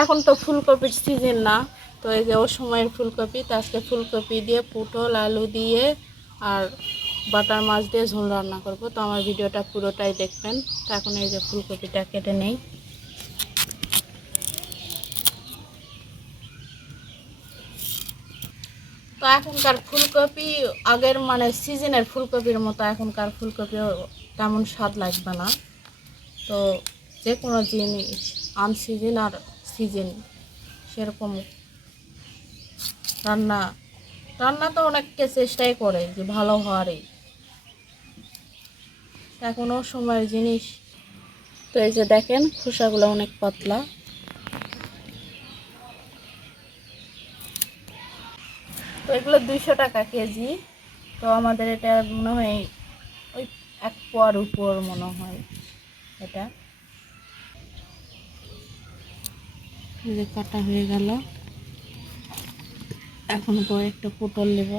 এখন তো ফুলকপির সিজন না, তো এই যে ওর সময়ের ফুলকপি, তো আজকে ফুলকপি দিয়ে পটল আলু দিয়ে আর বাটার মাছ দিয়ে ঝোল রান্না করব। তো আমার ভিডিওটা পুরোটাই দেখবেন। তো এখন এই যে ফুলকপিটা কেটে নেই। তো এখনকার ফুলকপি আগের মানে সিজনের ফুলকপির মতো এখনকার ফুলকপিও তেমন স্বাদ লাগবে না। তো যে কোনো জিনিস আনসিজন আর সিজন সেরকম রান্না রান্না তো অনেককে চেষ্টাই করে যে ভালো হওয়ারই, এখনও সময়ের জিনিস। তো এই যে দেখেন খোসাগুলো অনেক পাতলা। তো এগুলো 200 টাকা কেজি। তো আমাদের এটা মনে হয় ওই 1 পোয়ার উপর মনে হয় এটা। এই যে কাটা হয়ে গেল, এখন কয়েকটা পটল নেব।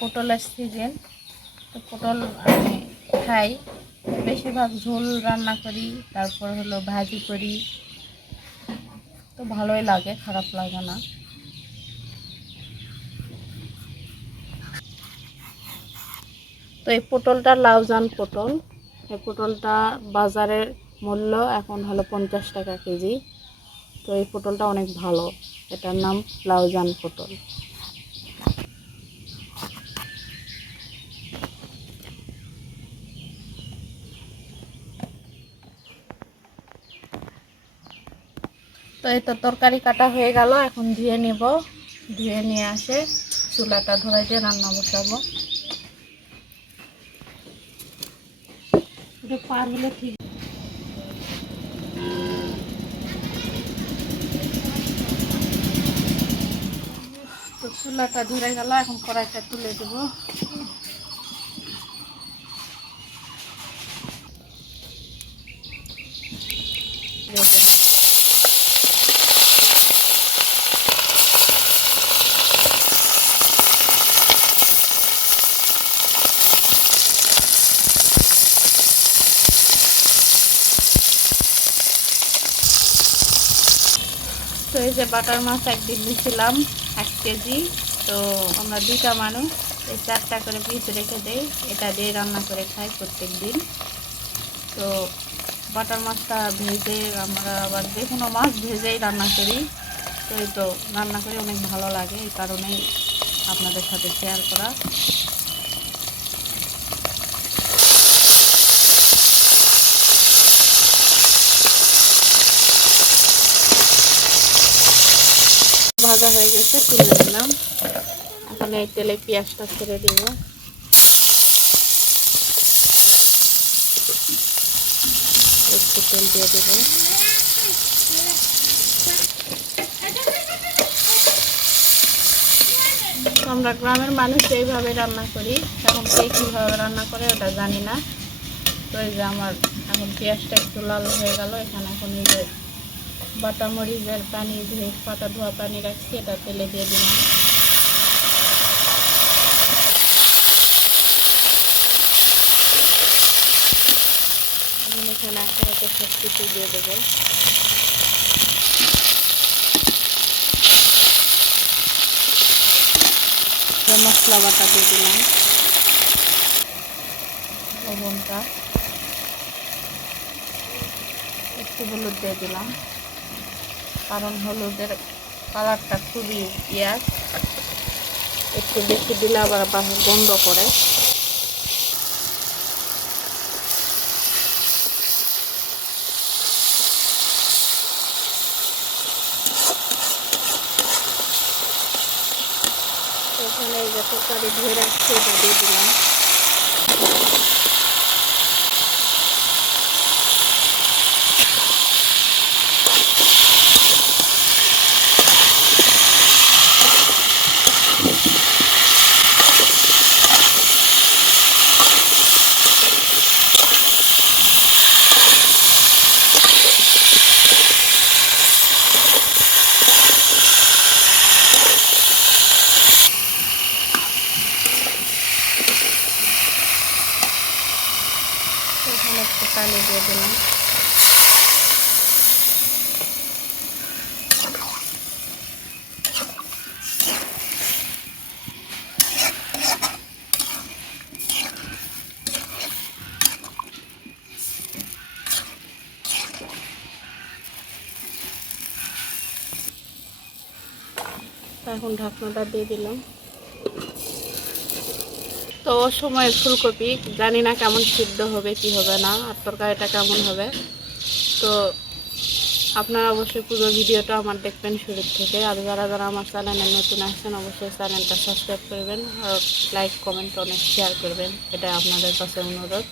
পটলের সিজন, তো পটল আমি খাই, বেশিরভাগ ঝোল রান্না করি, তারপর হলো ভাজি করি, তো ভালোই লাগে, খারাপ লাগে না। তো এই পটলটা লাউজান পটল, এই পটলটা বাজারের মূল্য এখন হলো 50 টাকা কেজি। তো এই পটলটা অনেক ভালো, এটার নাম লাউজান পটল। তো এই তো তরকারি কাটা হয়ে গেল, এখন ধুয়ে নেব। ধুয়ে নিয়ে আসে চুলাটা ধরাই দিয়ে রান্না বসাবো। এটা পার হলে ঠিক। তো চুলাটা ধরে গেল, এখন কড়াইটা তুলে দেবো। তো এই যে বাটার মাছ একদিন দিয়েছিলাম 1 কেজি। তো আমরা 2টা মানুষ, এই 4টা করে পিস রেখে দেই, এটা দিয়ে রান্না করে খাই প্রত্যেক দিন। তো বাটার মাছটা ভেজে, আমরা আবার যে কোনো মাছ ভেজেই রান্না করি। তো এই তো রান্না করে অনেক ভালো লাগে, এই কারণেই আপনাদের সাথে শেয়ার করা। ভাজা হয়ে গেছে, তুলে নিলাম। এখন এই তেলে পেঁয়াজটা ছেড়ে দেব। একটু তেল দিয়ে দেবো। আমরা গ্রামের মানুষ এইভাবে রান্না করি, এখন কে কীভাবে রান্না করে ওটা জানি না। তো এই যে আমার এখন পেঁয়াজটা একটু লাল হয়ে গেল, এখানে এখন এই যে বাটা মরিচের পানি ধুয়ে পাতা ধোয়া পানি রাখছি, এটা তেলে দিয়ে দিলাম। এখানে একসাথে সব কিছু দিয়ে দেবো। মশলা বাটা দিয়ে দিলাম, লবণটা, একটু হলুদ দিয়ে দিলাম, কারণ হলুদের কালারটা খুবই পেঁয়াজ, একটু বেশি দিলে আবার গন্ধ করে। এখানে এই যে তরকারি ধুয়ে রাখছি, এটা দিয়ে দিলাম। পানি দিয়ে দিলাম। এখন ঢাকনাটা দিয়ে দিলাম। তো ও সময় ফুলকপি জানি না কেমন সিদ্ধ হবে কি হবে না, আর তরকারিটা কেমন হবে। তো আপনারা অবশ্যই পুরো ভিডিওটা আমার দেখবেন শুরু থেকে। আর যারা যারা আমার চ্যানেলে নতুন আসছেন অবশ্যই চ্যানেলটা সাবস্ক্রাইব করবেন, আর লাইক কমেন্ট অনেক শেয়ার করবেন, এটা আপনাদের কাছে অনুরোধ।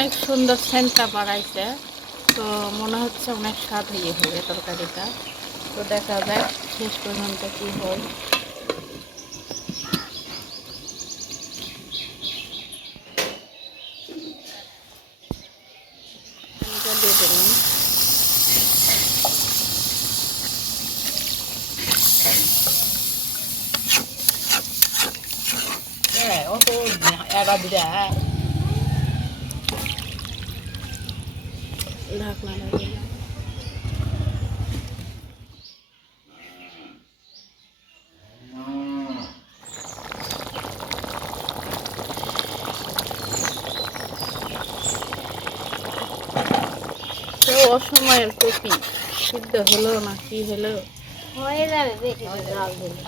অনেক সুন্দর সেন্টটা বাড়াইছে, তো মনে হচ্ছে অনেক স্বাদ হয়ে হবে তরকারিটা। তো দেখা যাক শেষ পর্যন্ত কি হয়। দিয়ে দিলাম। ঢাকনা দিলাম। অসময়ের কপি সিদ্ধ হলো না কি হলো, হয়ে যাবে বেশি ঝাল হলো।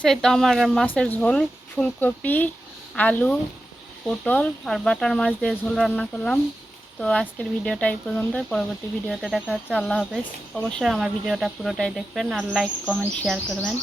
সেই তো আমার মাছের ঝোল, ফুলকপি, আলু, পটল আর বাটার মাছ দিয়ে ঝোল রান্না করলাম। তো আজকের ভিডিওটা এই পর্যন্ত, পরবর্তী ভিডিওতে দেখা হচ্ছে। আল্লাহ হাফেজ। অবশ্যই আমার ভিডিওটা পুরোটাই দেখবেন আর লাইক কমেন্ট শেয়ার করবেন।